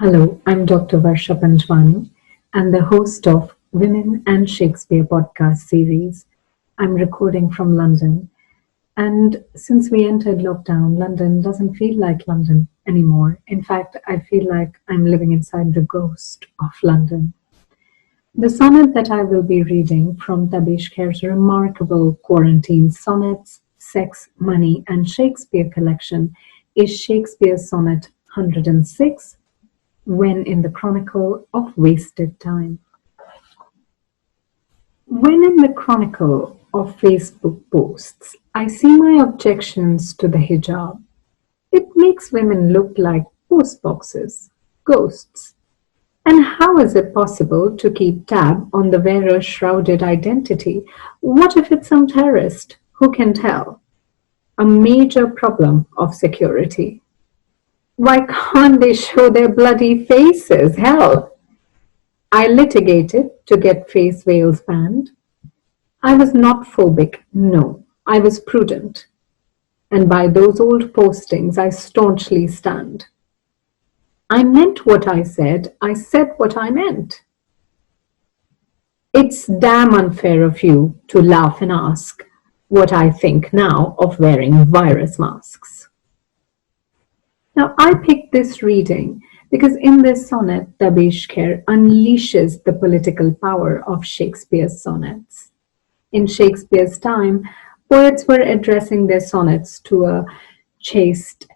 Hello, I'm Dr. Varsha Panjwani. I'm the host of Women and Shakespeare podcast series. I'm recording from London. And since we entered lockdown, London doesn't feel like London anymore. In fact, I feel like I'm living inside the ghost of London. The sonnet that I will be reading from Tabish Khair's remarkable Quarantined Sonnets, Sex, Money, and Shakespeare collection is Shakespeare's sonnet 106, When in the Chronicle of Wasted Time. When in the chronicle of Facebook posts, I see my objections to the hijab. It makes women look like post boxes, ghosts. And how is it possible to keep tab on the wearer's shrouded identity? What if it's some terrorist? Who can tell? A major problem of security. Why can't they show their bloody faces? Hell, I litigated to get face veils banned. I was not phobic, no, I was prudent. And by those old postings I staunchly stand. I meant what I said what I meant. It's damn unfair of you to laugh and ask what I think now of wearing virus masks. Now, I picked this reading because in this sonnet, Tabish Khair unleashes the political power of Shakespeare's sonnets. In Shakespeare's time, poets were addressing their sonnets to a chaste,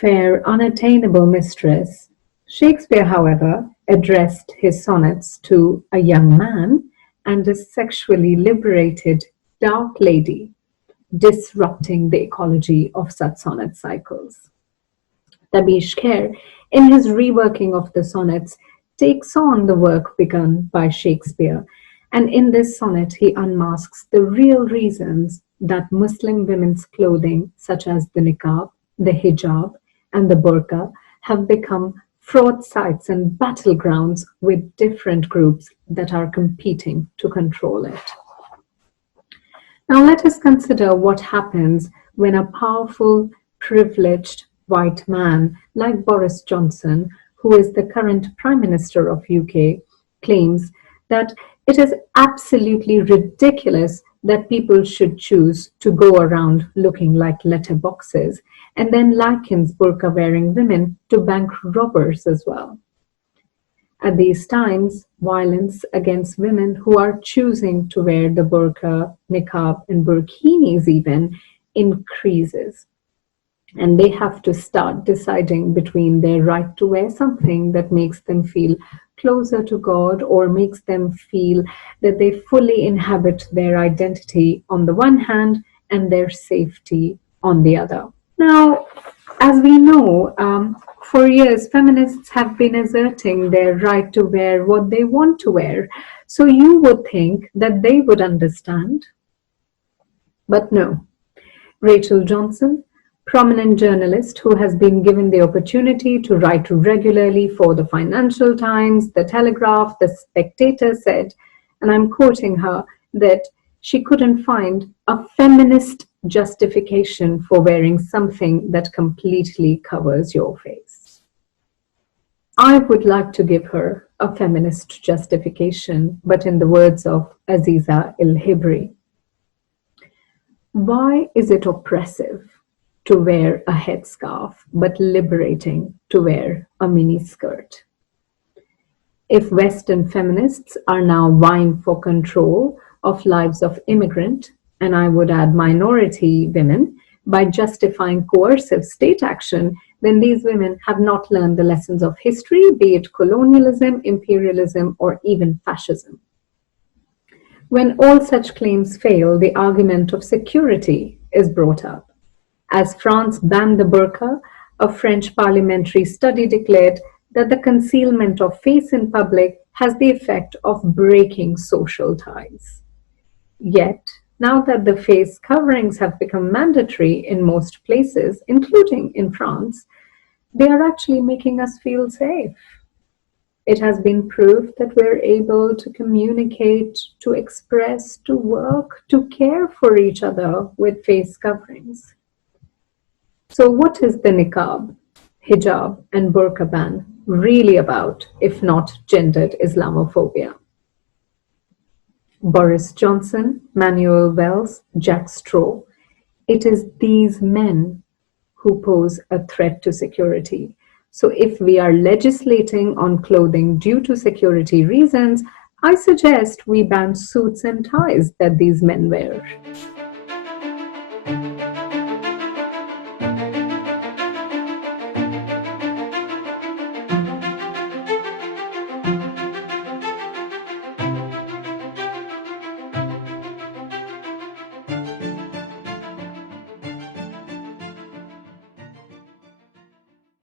fair, unattainable mistress. Shakespeare, however, addressed his sonnets to a young man and a sexually liberated dark lady, disrupting the ecology of such sonnet cycles. Tabish Khair, in his reworking of the sonnets, takes on the work begun by Shakespeare, and in this sonnet he unmasks the real reasons that Muslim women's clothing, such as the niqab, the hijab, and the burqa, have become fraught sites and battlegrounds with different groups that are competing to control it. Now let us consider what happens when a powerful, privileged white man like Boris Johnson, who is the current Prime Minister of UK, claims that it is absolutely ridiculous that people should choose to go around looking like letterboxes, and then likens burqa-wearing women to bank robbers as well. At these times, violence against women who are choosing to wear the burqa, niqab, and burkinis even increases. And they have to start deciding between their right to wear something that makes them feel closer to God or makes them feel that they fully inhabit their identity on the one hand and their safety on the other. Now, as we know, for years, feminists have been asserting their right to wear what they want to wear. So you would think that they would understand. But no. Rachel Johnson, prominent journalist who has been given the opportunity to write regularly for the Financial Times, the Telegraph, the Spectator, said, and I'm quoting her, that she couldn't find a feminist justification for wearing something that completely covers your face. I would like to give her a feminist justification, but in the words of Aziza Il-Hibri. Why is it oppressive to wear a headscarf, but liberating to wear a miniskirt? If Western feminists are now vying for control of lives of immigrant, and I would add minority women, by justifying coercive state action, then these women have not learned the lessons of history, be it colonialism, imperialism, or even fascism. When all such claims fail, the argument of security is brought up. As France banned the burqa, a French parliamentary study declared that the concealment of face in public has the effect of breaking social ties. Yet, now that the face coverings have become mandatory in most places, including in France, they are actually making us feel safe. It has been proved that we're able to communicate, to express, to work, to care for each other with face coverings. So what is the niqab, hijab, and burqa ban really about, if not gendered Islamophobia? Boris Johnson, Manuel Wells, Jack Straw. It is these men who pose a threat to security. So, if we are legislating on clothing due to security reasons, I suggest we ban suits and ties that these men wear.